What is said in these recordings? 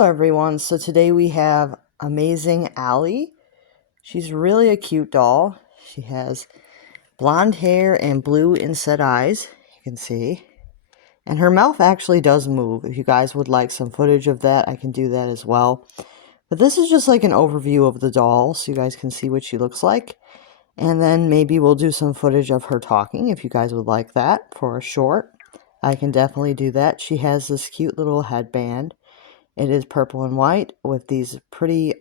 Hello everyone, so today we have amazing Allie. She's really a cute doll. She has blonde hair and blue inset eyes, you can see. And her mouth actually does move. If you guys would like some footage of that, I can do that as well. But this is just like an overview of the doll, so you guys can see what she looks like. And then maybe we'll do some footage of her talking, if you guys would like that, for a short. I can definitely do that. She has this cute little headband. It is purple and white with these pretty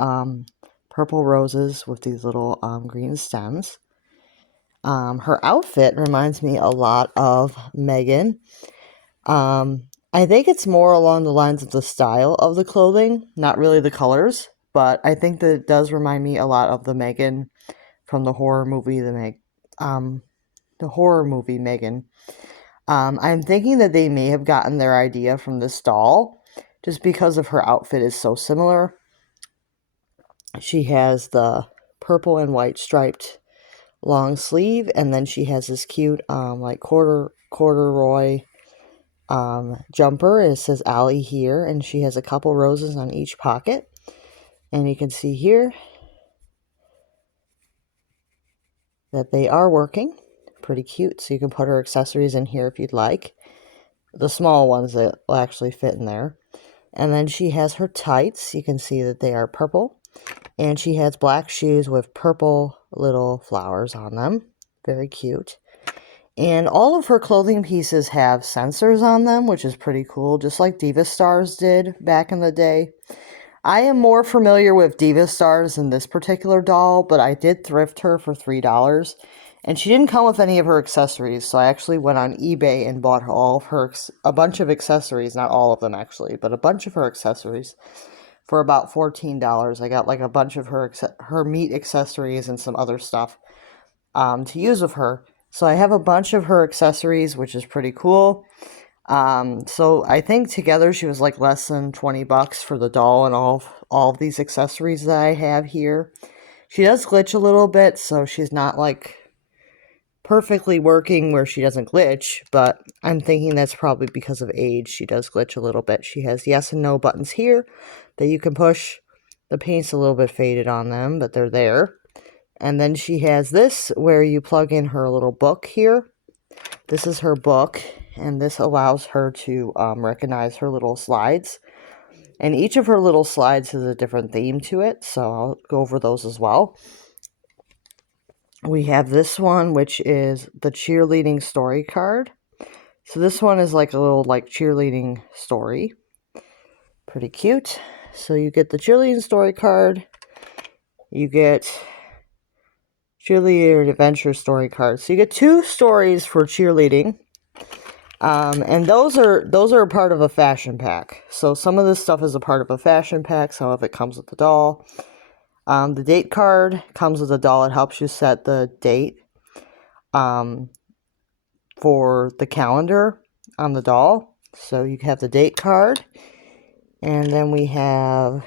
purple roses with these little green stems. Her outfit reminds me a lot of Megan. I think it's more along the lines of the style of the clothing, not really the colors, but I think that it does remind me a lot of the Megan from the horror movie, the horror movie Megan. I'm thinking that they may have gotten their idea from this doll, just because of her outfit is so similar. She has the purple and white striped long sleeve, and then she has this cute like corduroy jumper. It says Allie here, and she has a couple roses on each pocket. And you can see here that they are working. Pretty cute. So you can put her accessories in here if you'd like. The small ones that will actually fit in there. And then she has her tights. You can see that they are purple. And she has black shoes with purple little flowers on them. Very cute. And all of her clothing pieces have sensors on them, which is pretty cool, just like Diva Stars did back in the day. I am more familiar with Diva Stars than this particular doll, but I did thrift her for $3. And she didn't come with any of her accessories, so I actually went on eBay and bought all of her, a bunch of accessories, not all of them actually, but a bunch of her accessories for about $14. I got like a bunch of her meat accessories and some other stuff to use with her. So I have a bunch of her accessories, which is pretty cool. So I think together she was like less than 20 bucks for the doll and all of these accessories that I have here. She does glitch a little bit, so she's not like perfectly working where she doesn't glitch, but I'm thinking that's probably because of age. She does glitch a little bit. She has yes and no buttons here that you can push. The paint's a little bit faded on them, but they're there. And then she has this where you plug in her little book here. This is her book, and this allows her to recognize her little slides. And each of her little slides has a different theme to it, so I'll go over those as well. We have this one, which is the cheerleading story card. So this one is like a little like cheerleading story. Pretty cute. So you get the cheerleading story card. You get cheerleader adventure story cards. So you get 2 stories for cheerleading. And those are a part of a fashion pack. So some of this stuff is a part of a fashion pack. Some of it comes with the doll. The date card comes with a doll. It helps you set the date for the calendar on the doll. So you have the date card. And then we have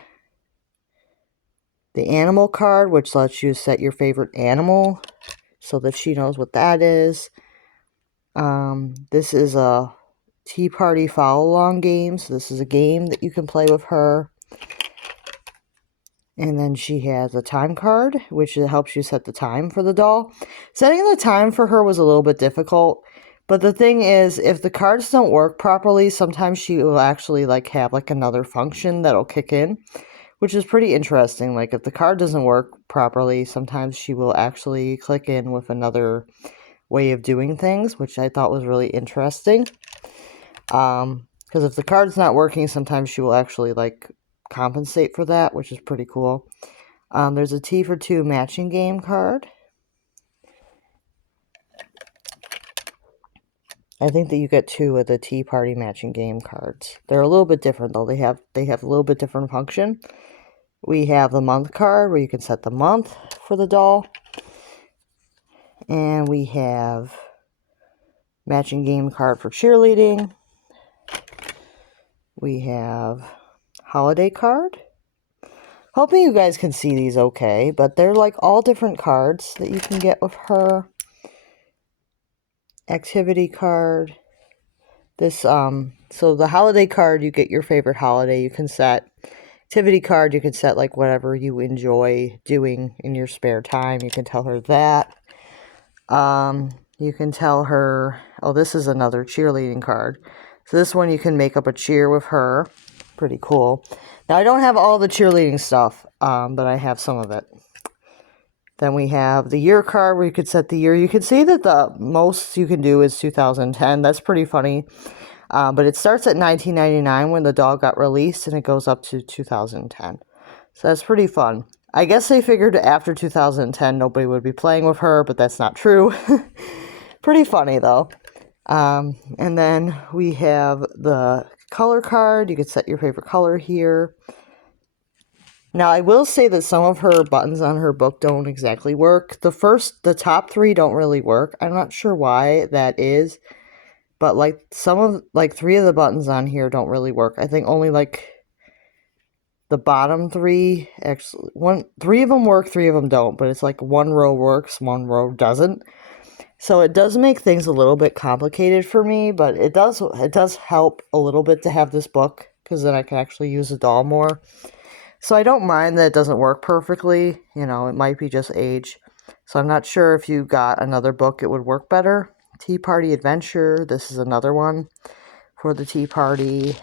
the animal card, which lets you set your favorite animal so that she knows what that is. This is a Tea Party follow-along game. So this is a game that you can play with her. And then she has a time card, which helps you set the time for the doll. Setting the time for her was a little bit difficult. But the thing is, if the cards don't work properly, sometimes she will actually like have like another function that'll kick in, which is pretty interesting. Like if the card doesn't work properly, sometimes she will actually click in with another way of doing things, which I thought was really interesting. Because if the card's not working, sometimes she will actually like compensate for that, which is pretty cool. There's a T for 2 matching game card. I think that you get 2 of the Tea Party matching game cards. They're a little bit different though. They have a little bit different function. We have the month card where you can set the month for the doll. And we have matching game card for cheerleading. We have holiday card. Hoping you guys can see these okay, but they're like all different cards that you can get with her. Activity card. This so the holiday card, you get your favorite holiday you can set. activity card. You can set like whatever you enjoy doing in your spare time. You can tell her that. You can tell her, oh, this is another cheerleading card. So this one you can make up a cheer with her. Pretty cool. Now I don't have all the cheerleading stuff, but I have some of it. Then we have the year card where you could set the year. You can see that the most you can do is 2010. That's pretty funny. But it starts at 1999 when the doll got released, and it goes up to 2010. So that's pretty fun. I guess they figured after 2010 nobody would be playing with her, but that's not true. Pretty funny though. And then we have the color card. You could set your favorite color here. Now, I will say that some of her buttons on her book don't exactly work. The top 3 don't really work. I'm not sure why that is, but like 3 of the buttons on here don't really work. I think only like the bottom 3, actually, 3 of them work, 3 of them don't, but it's like 1 row works, 1 row doesn't. So it does make things a little bit complicated for me, but it does help a little bit to have this book, because then I can actually use the doll more. So I don't mind that it doesn't work perfectly. You know, it might be just age. So I'm not sure if you got another book it would work better. Tea Party Adventure. This is another one for the tea party.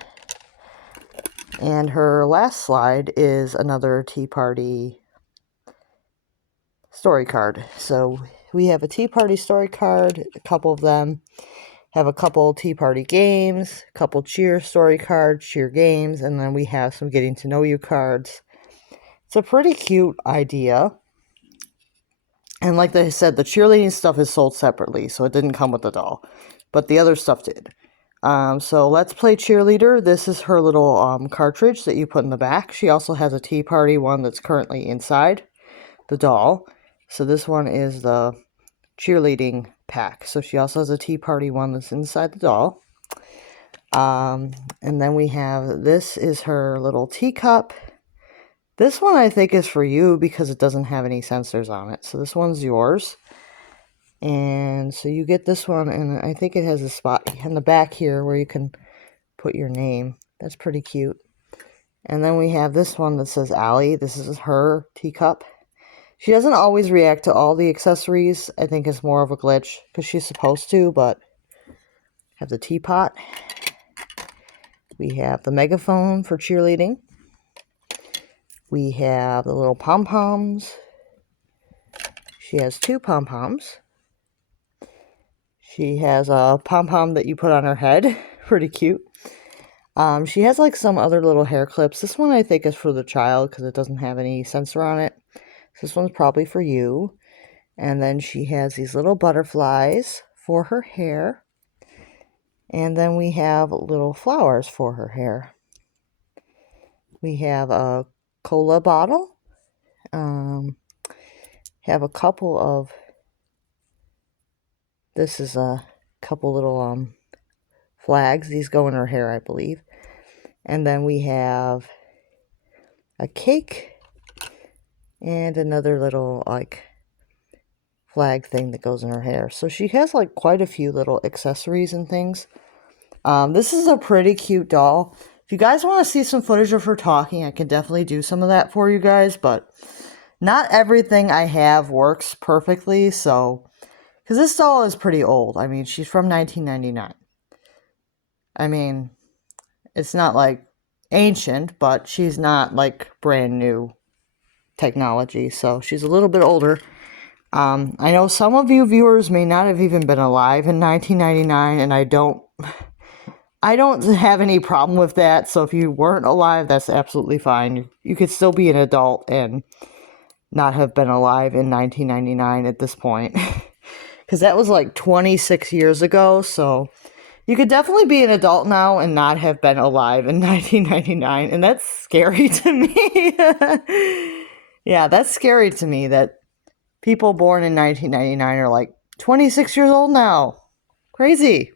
And her last slide is another tea party story card. So we have a tea party story card, a couple of them. Have a couple tea party games, a couple cheer story cards, cheer games, and then we have some getting to know you cards. It's a pretty cute idea. And like I said, the cheerleading stuff is sold separately, so it didn't come with the doll. But the other stuff did. So let's play cheerleader. This is her little cartridge that you put in the back. She also has a tea party one that's currently inside the doll. So this one is the cheerleading pack. So she also has a tea party one that's inside the doll. And then we have, this is her little teacup. This one I think is for you because it doesn't have any sensors on it. So this one's yours. And so you get this one, and I think it has a spot in the back here where you can put your name. That's pretty cute. And then we have this one that says Allie. This is her teacup. She doesn't always react to all the accessories. I think it's more of a glitch because she's supposed to, but have the teapot. We have the megaphone for cheerleading. We have the little pom-poms. She has 2 pom-poms. She has a pom-pom that you put on her head. Pretty cute. She has like some other little hair clips. This one I think is for the child because it doesn't have any sensor on it. This one's probably for you. And then she has these little butterflies for her hair. And then we have little flowers for her hair. We have a cola bottle. Have a couple of, this is a couple little flags. These go in her hair, I believe. And then we have a cake. And another little, like, flag thing that goes in her hair. So she has, like, quite a few little accessories and things. This is a pretty cute doll. If you guys want to see some footage of her talking, I can definitely do some of that for you guys. But not everything I have works perfectly, so... Because this doll is pretty old. I mean, she's from 1999. I mean, it's not, like, ancient, but she's not, like, brand new technology, so she's a little bit older. I know some of you viewers may not have even been alive in 1999, and I don't have any problem with that. So if you weren't alive, that's absolutely fine. You could still be an adult and not have been alive in 1999 at this point, because that was like 26 years ago. So you could definitely be an adult now and not have been alive in 1999, and that's scary to me. Yeah, that's scary to me that people born in 1999 are like 26 years old now. Crazy.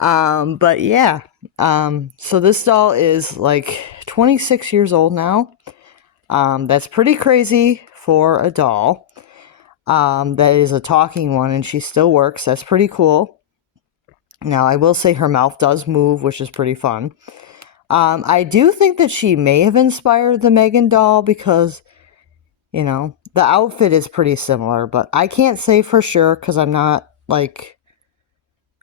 But yeah, so this doll is like 26 years old now. That's pretty crazy for a doll. That is a talking one, and she still works. That's pretty cool. Now, I will say her mouth does move, which is pretty fun. I do think that she may have inspired the Megan doll because, the outfit is pretty similar, but I can't say for sure because I'm not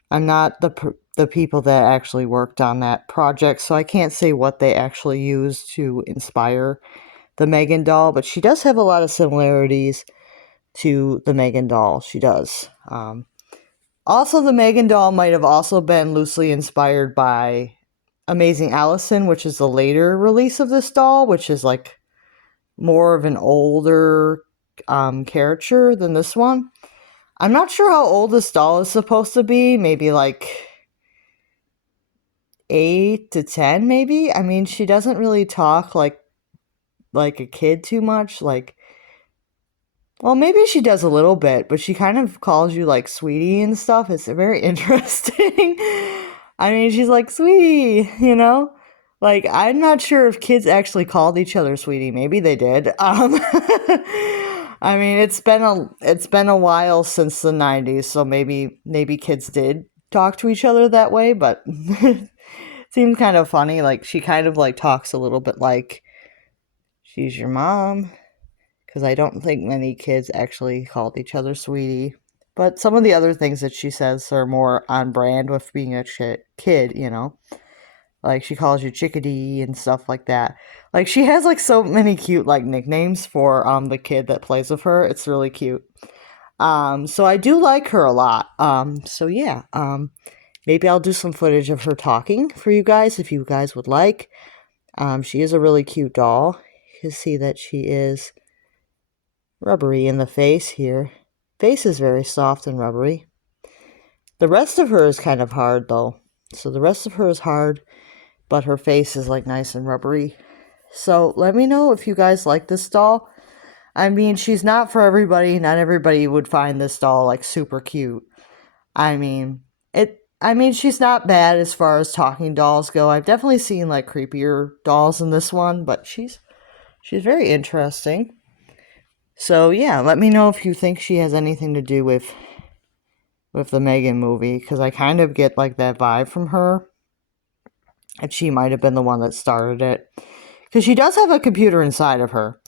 the people that actually worked on that project, so I can't say what they actually used to inspire the Megan doll, but she does have a lot of similarities to the Megan doll. She does. Also, the Megan doll might have also been loosely inspired by Amazing Allison, which is the later release of this doll, which is like more of an older character than this one. I'm not sure how old this doll is supposed to be. Maybe like 8 to 10, maybe. I mean, she doesn't really talk like a kid too much. Well, maybe she does a little bit, but she kind of calls you like sweetie and stuff. It's very interesting. I mean, she's like, sweetie, Like, I'm not sure if kids actually called each other sweetie. Maybe they did. I mean, it's been a while since the 90s, so maybe kids did talk to each other that way, but it seems kind of funny. Like, she kind of like talks a little bit like she's your mom. Because I don't think many kids actually called each other sweetie. But some of the other things that she says are more on brand with being a kid, Like, she calls you chickadee and stuff like that. Like, she has, like, so many cute, like, nicknames for the kid that plays with her. It's really cute. So I do like her a lot. So yeah, maybe I'll do some footage of her talking for you guys if you guys would like. She is a really cute doll. You can see that she is rubbery in the face here. Face is very soft and rubbery. The rest of her is kind of hard though. So the rest of her is hard, but her face is like nice and rubbery. So let me know if you guys like this doll. I mean, she's not for everybody. Not everybody would find this doll like super cute. I mean, she's not bad as far as talking dolls go. I've definitely seen like creepier dolls in this one, but she's very interesting. So yeah, let me know if you think she has anything to do with the Megan movie, because I kind of get like that vibe from her. And she might have been the one that started it. Because she does have a computer inside of her.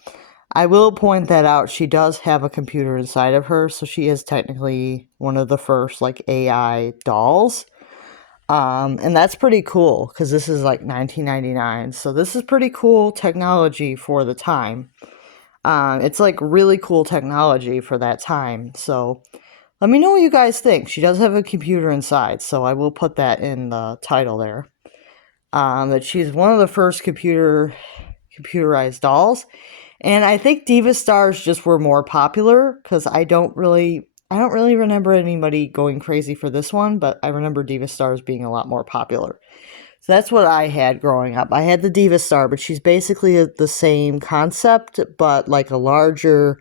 I will point that out. She does have a computer inside of her, so she is technically one of the first like AI dolls. And that's pretty cool, because this is like 1999. So this is pretty cool technology for the time. It's like really cool technology for that time. So let me know what you guys think. She does have a computer inside, so I will put that in the title there. That she's one of the first computerized dolls. And I think Diva Stars just were more popular because I don't really remember anybody going crazy for this one, but I remember Diva Stars being a lot more popular. So that's what I had growing up. I had the Diva Star, but she's basically the same concept, but like a larger,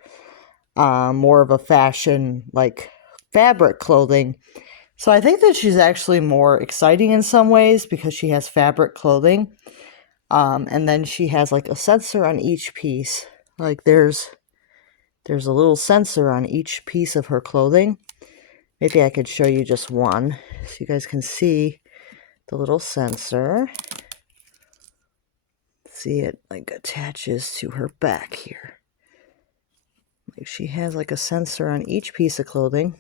more of a fashion, like fabric clothing. So I think that she's actually more exciting in some ways because she has fabric clothing. And then she has like a sensor on each piece. Like there's a little sensor on each piece of her clothing. Maybe I could show you just one so you guys can see the little sensor. See, it like attaches to her back here. Like she has like a sensor on each piece of clothing.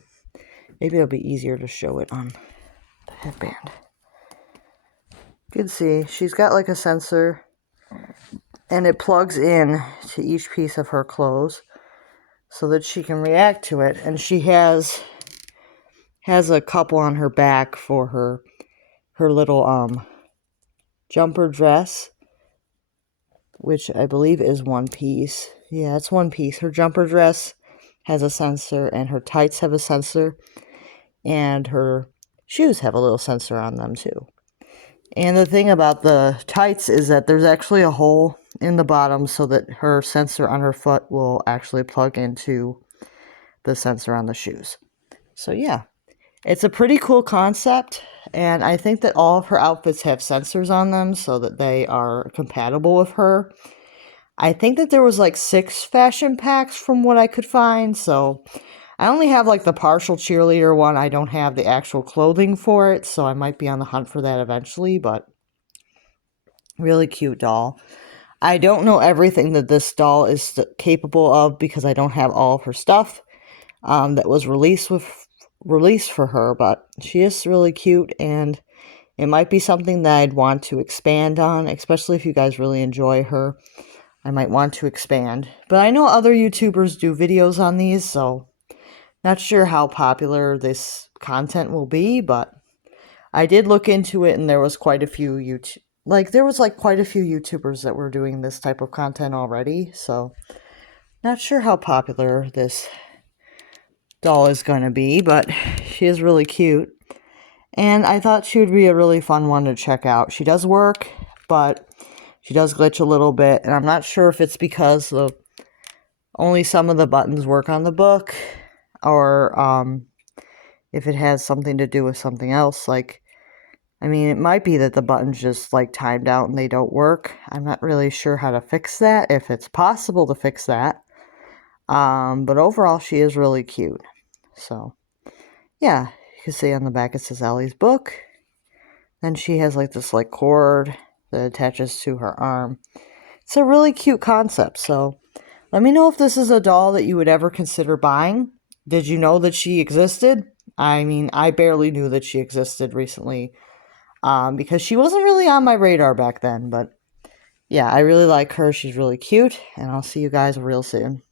Maybe it'll be easier to show it on the headband. You can see she's got like a sensor and it plugs in to each piece of her clothes so that she can react to it. And she has a couple on her back for her little jumper dress, which I believe is one piece. Yeah, it's one piece. Her jumper dress has a sensor, and her tights have a sensor, and her shoes have a little sensor on them too. And the thing about the tights is that there's actually a hole in the bottom so that her sensor on her foot will actually plug into the sensor on the shoes. So yeah, it's a pretty cool concept, and I think that all of her outfits have sensors on them so that they are compatible with her. I think that there was like 6 fashion packs from what I could find, so I only have like the partial cheerleader one. I don't have the actual clothing for it, so I might be on the hunt for that eventually, but Really cute doll. I don't know everything that this doll is capable of because I don't have all of her stuff that was released for her, but she is really cute, and it might be something that I'd want to expand on, especially if you guys really enjoy her. I might want to expand. But I know other YouTubers do videos on these, so not sure how popular this content will be, but I did look into it, and there was quite a few quite a few YouTubers that were doing this type of content already, so not sure how popular this doll is going to be, but she is really cute. And I thought she would be a really fun one to check out. She does work, but she does glitch a little bit, and I'm not sure if it's because only some of the buttons work on the book, or if it has something to do with something else. I mean, it might be that the buttons just timed out and they don't work. I'm not really sure how to fix that, if it's possible to fix that. But overall, she is really cute. So, yeah, you can see on the back it says Ellie's book. Then she has this cord that attaches to her arm. It's a really cute concept. So let me know if this is a doll that you would ever consider buying. Did you know that she existed? I mean, I barely knew that she existed recently because she wasn't really on my radar back then. But yeah, I really like her. She's really cute, and I'll see you guys real soon.